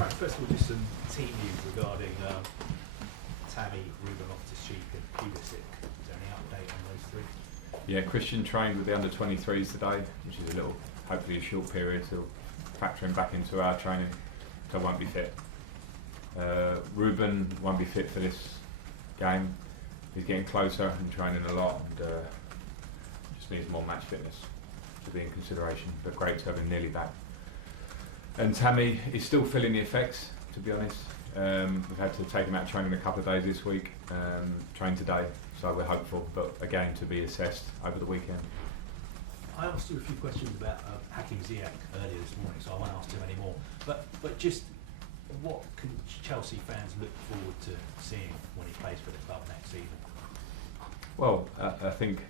Perhaps first of all, just some team news regarding Tammy, Ruben Loftus-Cheek and Pulisic. Is there any update on those three? Yeah, Christian trained with the under-23s today, which is hopefully a short period. He'll factor him back into our training, so won't be fit. Ruben won't be fit for this game. He's getting closer and training a lot, and just needs more match fitness to be in consideration. But great to have him nearly back. And Tammy is still feeling the effects, to be honest. We've had to take him out training a couple of days this week, trained today, so we're hopeful, but again to be assessed over the weekend. I asked you a few questions about Hakim Ziyech earlier this morning, so I won't ask too many more. But just what can Chelsea fans look forward to seeing when he plays for the club next season? Well, I think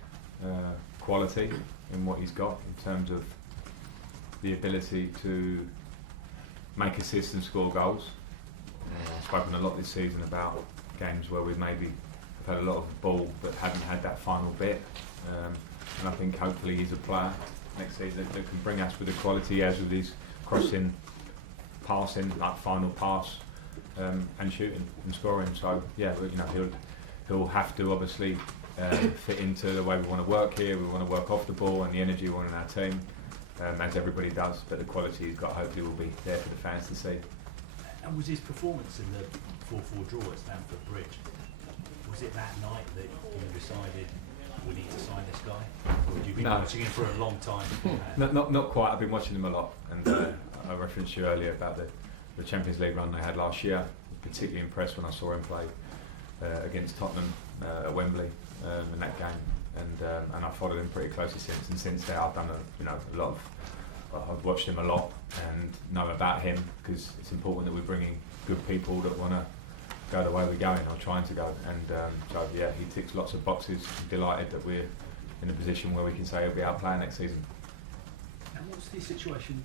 quality in what he's got in terms of the ability to make assists and score goals. I've spoken a lot this season about games where we maybe have had a lot of ball but haven't had that final bit, and I think hopefully he's a player next season that can bring us with the quality he has with his crossing, passing, like final pass, and shooting and scoring. So yeah, he'll have to obviously fit into the way we want to work here. We want to work off the ball and the energy we want in our team, as everybody does, but the quality he's got hopefully will be there for the fans to see. And was his performance in the 4-4 draw at Stamford Bridge, was it that night that you decided we need to sign this guy? Or had you been watching him for a long time? Not quite. I've been watching him a lot, and I referenced you earlier about the Champions League run they had last year. Particularly impressed when I saw him play against Tottenham at Wembley in that game, and I followed him pretty closely since. And since then, I've done a lot of. I've watched him a lot and know about him, because it's important that we're bringing good people that want to go the way we're going or trying to go. And so yeah, he ticks lots of boxes. I'm delighted that we're in a position where we can say he'll be our player next season. And what's the situation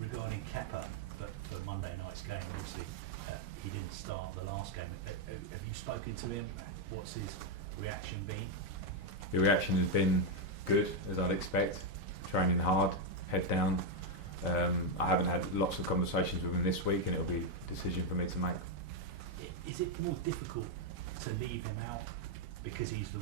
regarding Kepa for Monday night's game? Obviously, he didn't start the last game. Have you spoken to him? What's his reaction been? The reaction has been good, as I'd expect. Training hard, head down. I haven't had lots of conversations with him this week, and it'll be a decision for me to make. Is it more difficult to leave him out because he's the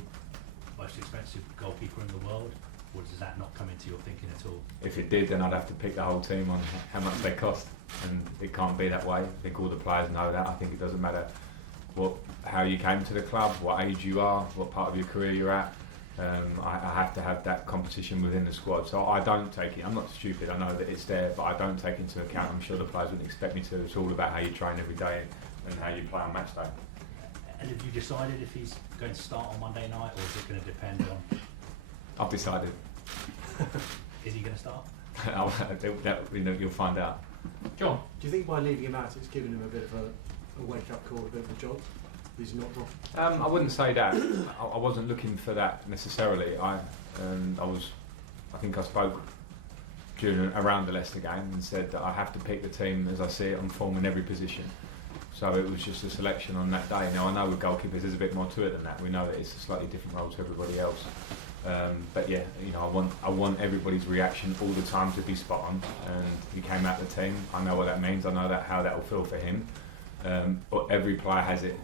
most expensive goalkeeper in the world, or does that not come into your thinking at all? If it did, then I'd have to pick the whole team on how much they cost, and it can't be that way. I think all the players know that. I think it doesn't matter how you came to the club, what age you are, what part of your career you're at. I have to have that competition within the squad, so I don't take it. I'm not stupid, I know that it's there, but I don't take into account. I'm sure the players wouldn't expect me to. It's all about how you train every day and how you play on match day. And have you decided if he's going to start on Monday night, or is it going to depend on? I've decided. Is he going to start? You'll find out. John, do you think by leaving him out it's given him a bit of a wake-up call, a bit of a jolt? He's not wrong. I wouldn't say that. I wasn't looking for that necessarily. I think I spoke around the Leicester game and said that I have to pick the team as I see it on form in every position. So it was just a selection on that day. Now I know with goalkeepers there's a bit more to it than that. We know that it's a slightly different role to everybody else. But yeah, I want everybody's reaction all the time to be spot on. And he came out the team. I know what that means. I know how that will feel for him. But every player has it.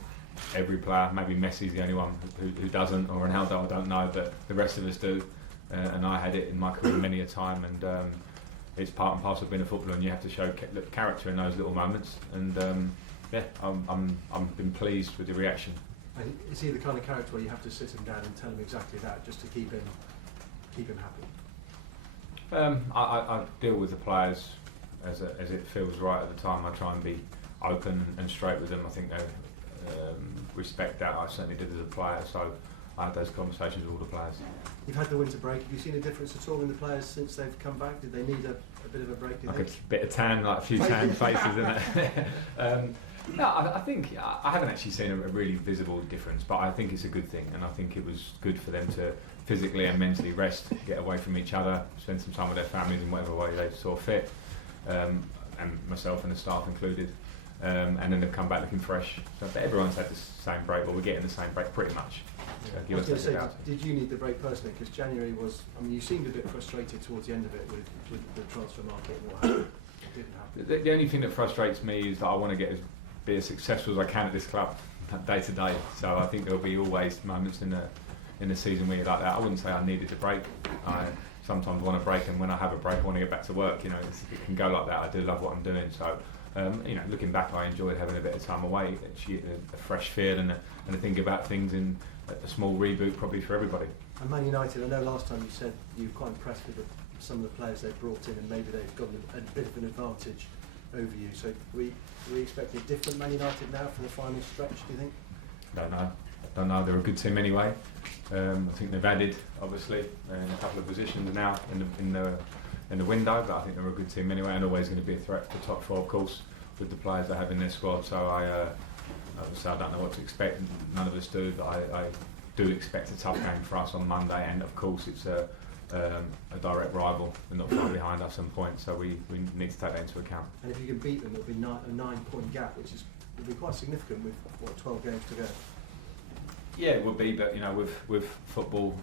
Every player, maybe Messi's the only one who doesn't, or Ronaldo, I don't know, but the rest of us do. And I had it in my career many a time, and it's part and parcel of being a footballer, and you have to show character in those little moments. And yeah, I've been pleased with the reaction. And is he the kind of character where you have to sit him down and tell him exactly that, just to keep him happy? I deal with the players as it feels right at the time. I try and be open and straight with them. I think they respect that. I certainly did as a player, so I had those conversations with all the players. You've had the winter break. Have you seen a difference at all in the players since they've come back? Did they need a bit of a break, do you think? A bit of tan, like a few tan faces, isn't it? No, I think I haven't actually seen a really visible difference, but I think it's a good thing, and I think it was good for them to physically and mentally rest, get away from each other, spend some time with their families in whatever way they saw fit, and myself and the staff included. And then they've come back looking fresh. So everyone's had the same break, but we're getting the same break pretty much. Yeah. I was going to say, did you need the break personally? Because January was, you seemed a bit frustrated towards the end of it with the transfer market and what happened. didn't happen. The only thing that frustrates me is that I want to be as successful as I can at this club, day to day. So I think there'll be always moments in the season where you're like that. I wouldn't say I needed a break. I sometimes want a break, and when I have a break, I want to get back to work. It can go like that. I do love what I'm doing. So looking back, I enjoyed having a bit of time away, a fresh feel, and to think about things in a small reboot probably for everybody. And Man United, I know last time you said you were quite impressed with some of the players they've brought in, and maybe they've got a bit of an advantage over you. So we expect a different Man United now for the final stretch, do you think? Don't know. They're a good team anyway. I think they've added, obviously, in a couple of positions now in the window, but I think they're a good team anyway, and always going to be a threat for top four, of course, with the players they have in their squad. So I don't know what to expect. None of us do, but I do expect a tough game for us on Monday, and of course it's a direct rival. They're not far behind us on points, so we need to take that into account. And if you can beat them, it'll be a 9-point gap, which will be quite significant with 12 games to go. Yeah, it would be, but with football,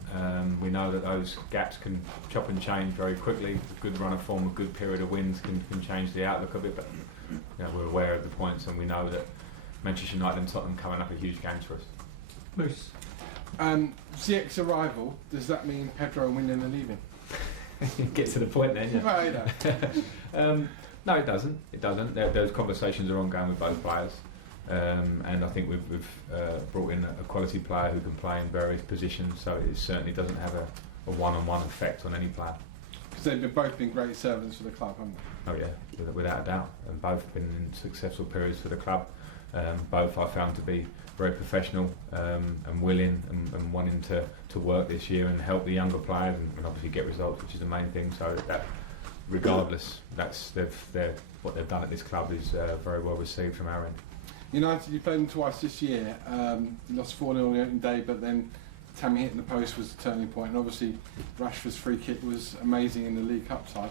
we know that those gaps can chop and change very quickly. A good run of form, a good period of wins can change the outlook of it. But we're aware of the points, and we know that Manchester United and Tottenham coming up are huge games for us. Moose. Ziyech's arrival, does that mean Pedro and Willian are leaving? Get to the point then, yeah. Well, you know. No, it doesn't. It doesn't. Those conversations are ongoing with both players. And I think we've brought in a quality player who can play in various positions, so it certainly doesn't have a one-on-one effect on any player. Because they've both been great servants for the club, haven't they? Oh yeah, without a doubt, and both been in successful periods for the club. Both I found to be very professional and willing and wanting to work this year and help the younger players and obviously get results, which is the main thing. So that, regardless, what they've done at this club is very well received from our end. United, you played them twice this year. Lost 4-0 on the opening day, but then Tammy hitting the post was the turning point, and obviously Rashford's free kick was amazing in the League Cup side.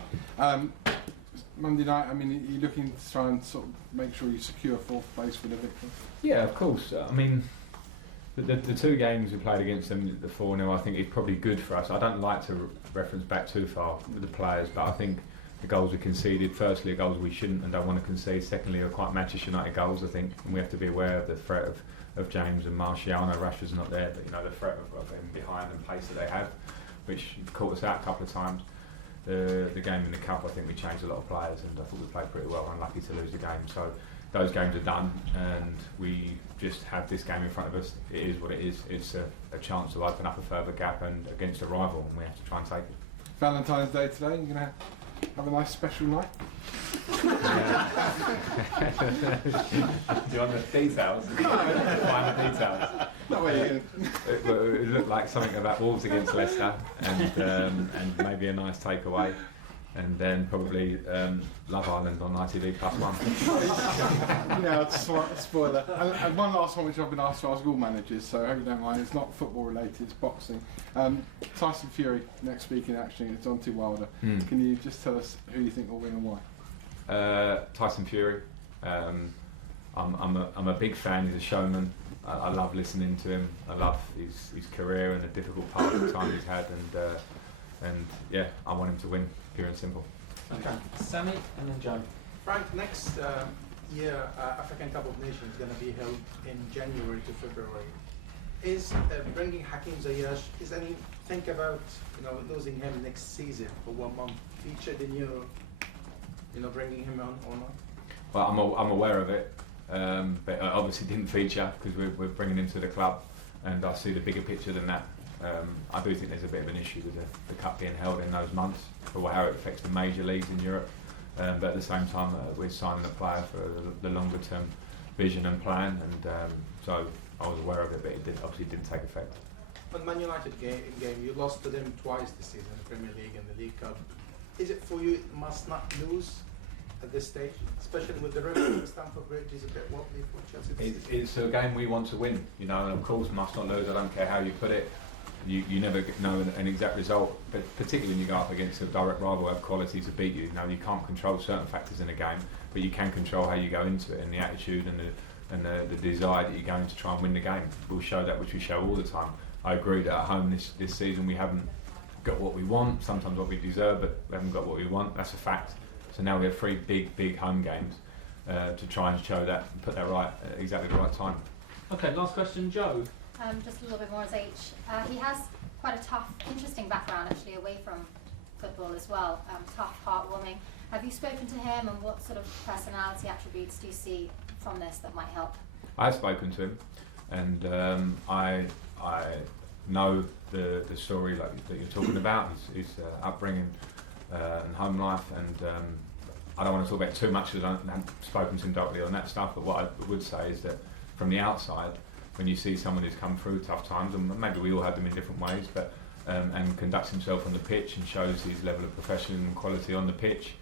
Monday night, I mean, are you looking to try and sort of make sure you secure fourth place for the victory? Yeah, of course. I mean, the two games we played against them, the 4-0, I think is probably good for us. I don't like to reference back too far with the players, but I think the goals we conceded, firstly, are goals we shouldn't and don't want to concede. Secondly, are quite Manchester United goals, I think, and we have to be aware of the threat of James and Martial. I know Rashford's not there, but the threat of him behind and pace that they have, which caught us out a couple of times. The game in the cup, I think we changed a lot of players, and I thought we played pretty well. Unlucky to lose the game, so those games are done, and we just have this game in front of us. It is what it is. It's a chance to open up a further gap and against a rival, and we have to try and take it. Valentines Day today, you're going to have a nice special night? Do you want the details? Find the details. No way. It looked like something about Wolves against Leicester, and maybe a nice takeaway, and then probably Love Island on ITV +1. Yeah, it's a spoiler. And one last one, which I've been asked to ask all managers, so I hope you don't mind. It's not football related, it's boxing. Tyson Fury next week in action against Deontay Wilder. Can you just tell us who you think will win and why? Tyson Fury. I'm a big fan. He's a showman. I love listening to him. I love his career and the difficult part of the time he's had, and yeah, I want him to win, pure and simple. Okay, Sammy and then John. Frank, next year African Cup of Nations is going to be held in January to February. Is bringing Hakim Ziyech, is any think about losing him next season for 1 month featured in your bringing him on or not? Well, I'm aware of it, but it obviously didn't feature because we're bringing him to the club, and I see the bigger picture than that. I do think there's a bit of an issue with the cup being held in those months for how it affects the major leagues in Europe, but at the same time we're signing a player for the longer term vision and plan, and so I was aware of it, but it obviously didn't take effect. But Man United game, you lost to them twice this season, the Premier League and the League Cup. Is it for you must not lose at this stage, especially with the referee at Stamford Bridge is a bit wobbly for Chelsea? It's a game we want to win, and of course must not lose. I don't care how you put it. You never know an exact result, but particularly when you go up against a direct rival who have quality to beat you. Now you can't control certain factors in a game, but you can control how you go into it and the attitude and the desire that you're going to try and win the game. We'll show that, which we show all the time. I agree that at home this season we haven't got what we want, sometimes what we deserve, but we haven't got what we want. That's a fact. So now we have 3 big home games to try and show that, and put that right at exactly the right time. Okay, last question, Joe. Just a little bit more as H. He has quite a tough, interesting background actually away from football as well. Tough, heartwarming. Have you spoken to him, and what sort of personality attributes do you see from this that might help? I have spoken to him, and I know the story like that you're talking about, his upbringing and home life, and I don't want to talk about too much because I haven't spoken to him directly on that stuff, but what I would say is that from the outside, when you see someone who's come through tough times, and maybe we all have them in different ways, but and conducts himself on the pitch and shows his level of profession and quality on the pitch,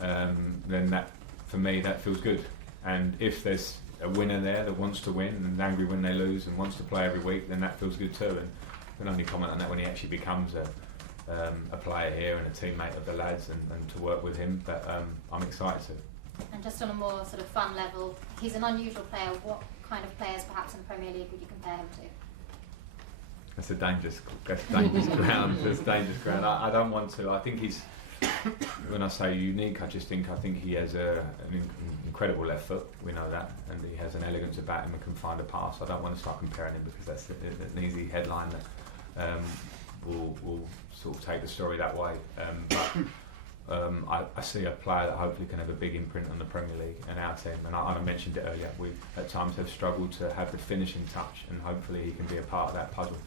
then that, for me, that feels good. And if there's a winner there that wants to win and angry when they lose and wants to play every week, then that feels good too. And I can only comment on that when he actually becomes a player here and a teammate of the lads, and to work with him. But I'm excited to. And just on a more sort of fun level, he's an unusual player. What kind of players, perhaps in the Premier League, would you compare him to? That's a dangerous ground. That's dangerous ground. I don't want to. I think he's. When I say unique, I think he has an incredible left foot. We know that, and he has an elegance about him and can find a pass. I don't want to start comparing him because that's an easy headline that will sort of take the story that way. I see a player that hopefully can have a big imprint on the Premier League and our team. And I mentioned it earlier. We at times have struggled to have the finishing touch, and hopefully he can be a part of that puzzle.